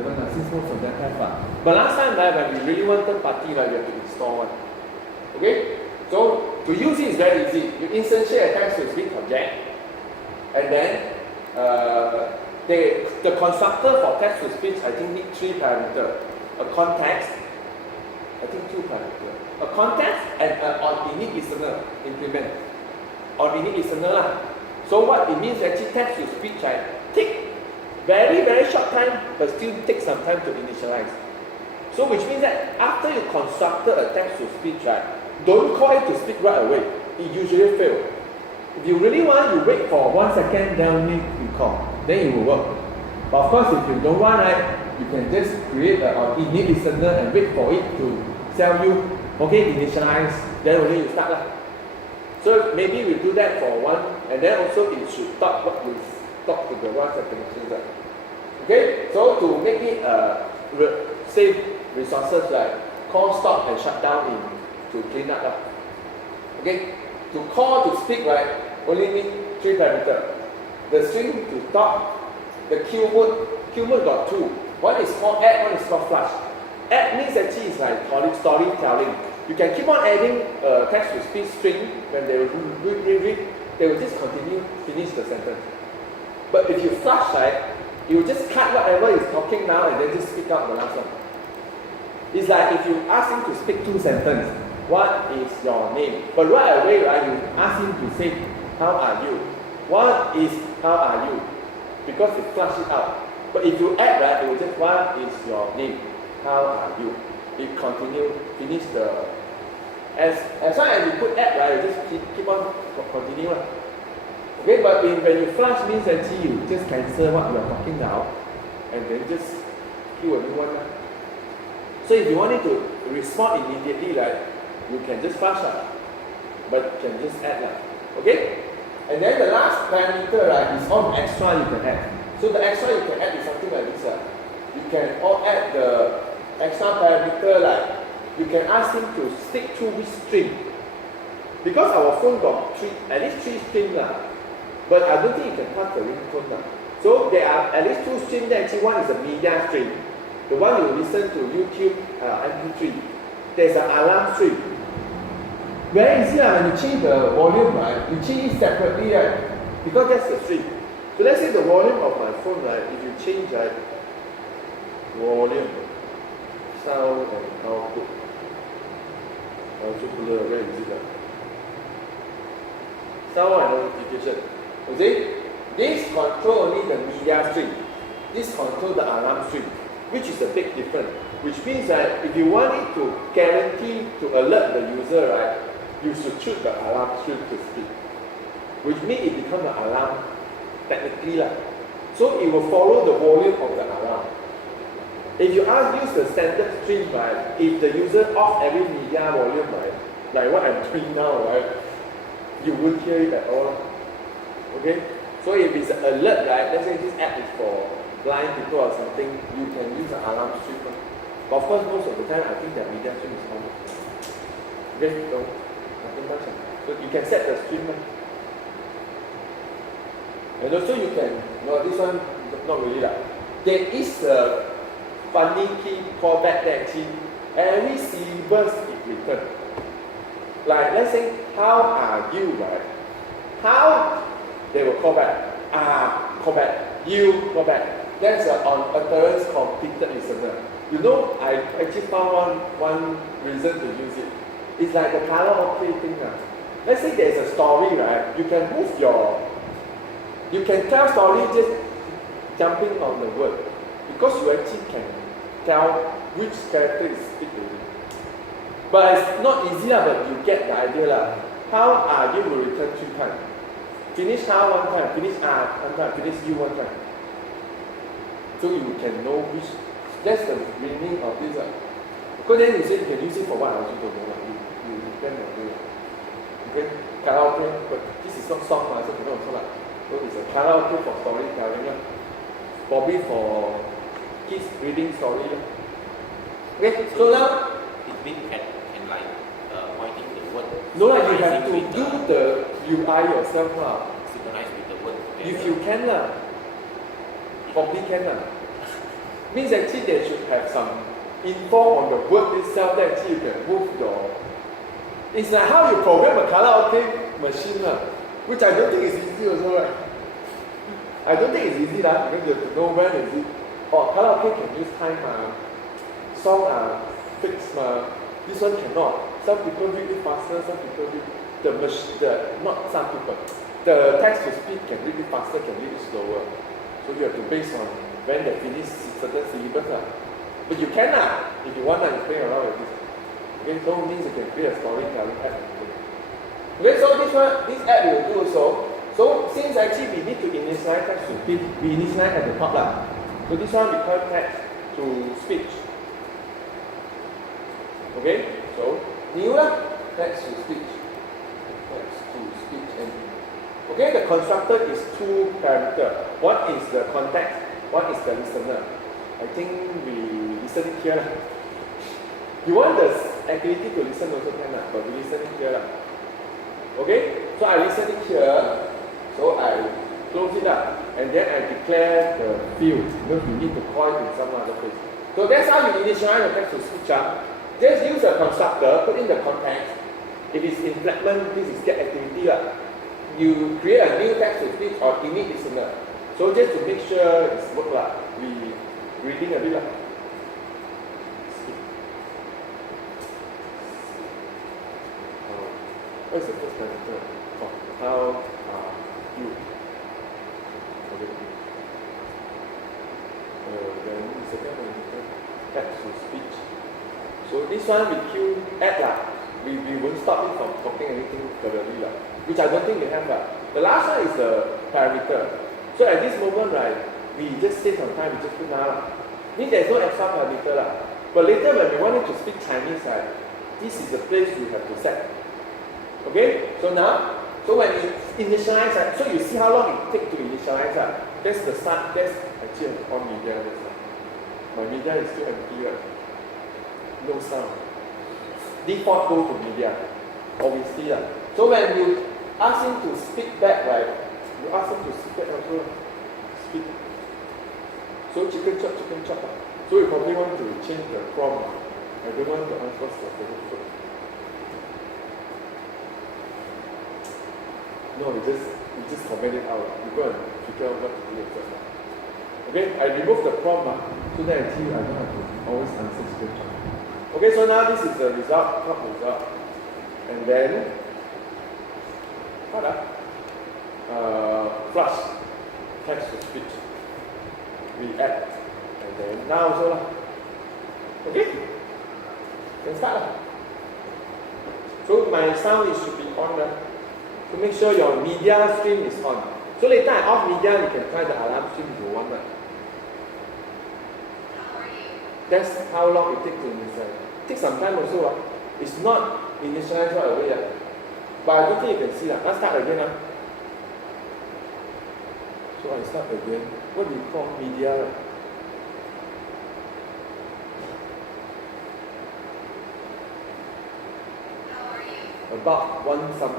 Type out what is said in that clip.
since most of them have. But last time, when we really want third party, we have to install one. Okay? So to use it is very easy. You instantiate a text-to-speech object, and then the constructor for text-to-speech, I think, need 3 parameters. A context, I think 2 parameters. A context and an on-init listener implement. On-init listener lah. So what it means actually text-to-speech take very, very short time, but still take some time to initialize. So which means that after you constructed a text-to-speech, don't call it to speak right away. It usually fails. If you really want, you wait for 1 second, then only you call. Then it will work. But of course, if you don't want, you can just create an init listener and wait for it to tell you, okay, initialize, then only you start. So maybe we do that for one, and then also it should talk what we talk to the WhatsApp connections. Okay, so to make it save resources like call, stop, and shut down to clean up. Okay, to call to speak, only need 3 parameters. The string to talk, the keyword got 2. One is called add, one is called flush. Add means actually it's like storytelling. You can keep on adding text-to-speech string when they will read, they will just continue, finish the sentence. But if you flush, you will just cut whatever is talking now and then just speak out the last one. It's like if you ask him to speak 2 sentences, what is your name? But right away, you ask him to say, how are you? What is how are you? Because you flush it out. But if you add, it will just, what is your name? How are you? It continue, finish the, as long as you put add, you just keep on continue. Okay, but when you flush means actually you just cancel what you are talking now and then just cue a new one. So if you want it to respond immediately, you can just flush, but you can just add. Okay? And then the last parameter is all the extra you can add. So the extra you can add is something like this. You can all add the extra parameter, you can ask him to stick to which string. Because our phone got at least 3 strings, but I don't think you can pass the ringtone. So there are at least 2 strings. Actually, one is a media string, the one you listen to YouTube MP3. There's an alarm string. Very easy when you change the volume, you change it separately, because that's the string. So let's say the volume of my phone, if you change volume, sound and output. Very easy. Sound and notification. You see, this control only the media string. This control the alarm string, which is a big difference. Which means that if you want it to guarantee to alert the user, you should choose the alarm string to speak. Which means it becomes an alarm technically. So it will follow the volume of the alarm. If you use the standard string, if the user off every media volume, like what I'm doing now, you won't hear it at all. Okay? So if it's an alert, let's say this app is for blind people or something, you can use an alarm string. But of course, most of the time, I think that media string is on. Okay? So, nothing much. So you can set the string. And also you can, this one, not really. There is a funny key callback that actually every syllable is returned. Like let's say, how are you, How, they will call back. Call back. You, call back. That's on utterance completed listener. You know, I actually found one reason to use it. It's like the karaoke thing. Let's say there's a story, You can move you can tell story just jumping on the word. Because you actually can tell which character is speaking. But it's not easy, but you get the idea. How are you will return 3 times. Finish how 1 time, finish 1 time, finish you 1 time. So you can know which, that's the meaning of this. Because then you say you can use it for what I also don't know. You depend on it. Okay? Karaoke, but this is not song, so you cannot also So it's a karaoke for storytelling. Probably for kids reading story. Okay, so now it means can pointing the word. No, you have to do the UI yourself. Synchronize with the word. If you can, probably can. Means actually they should have some info on the word itself that actually you can move your. It's like how you program a karaoke machine, which I don't think is easy also, right? I don't think it's easy because you have to know when is it. Oh, karaoke can use time, song fixed. This one cannot. Some people read it faster, some people read not some people. The text to speech can read it faster, can read it slower. So you have to base on when they finish certain syllabus. But you can if you want you play around with this. Okay, so means you can create a storytelling app. Okay, so this app will do also. So since actually we need to initialize text to speech, we initialize at the top. So this one we call text to speech. Okay, so new text to speech. Text to speech and okay, the constructor is 2 parameters. One is the context, one is the listener. I think we listen it here. You want the activity to listen also can, but we listen it here. Okay, so I listen it here. So I close it up and then I declare the field because we need to call it in some other place. So that's how you initialize the text to speech. Just use a constructor, put in the context. If it's in fragment, this is get activity. You create a new text to speech or init listener. So just to make sure it's work, we reading a bit. What is the first parameter? How are you? Okay. Then the second parameter, text to speech. So this one we queue add we won't stop it from talking anything further, which I don't think we have. The last one is the parameter. So at this moment, we just save some time, we just put means there's no extra parameter. But later when we wanted to speak Chinese, this is the place you have to set. Okay? So now, so when you initialize, so you see how long it takes to initialize. That's the start, that's actually on media. My media is still empty, no sound. Default go to media, obviously. So when you ask him to speak back, you ask him to speak back also. Speak. So chicken chop. So you probably want to change the prompt. I don't want to answer what's the favorite food. No, we just comment it out. You go and figure out what to do yourself. Okay, I remove the prompt so that actually I don't have to always answer chicken chop. Okay, so now this is the result, top result. And then, flush, text to speech. We add. And then now also. Okay? Can start. So my sound should be on. To make sure your media stream is on. So later I off media, you can try the alarm stream if you want. That's how long it takes to initialize. It takes some time also. It's not initialized right away. But I don't think you can see. Let's start again. So I start again. What do you call media? About one some.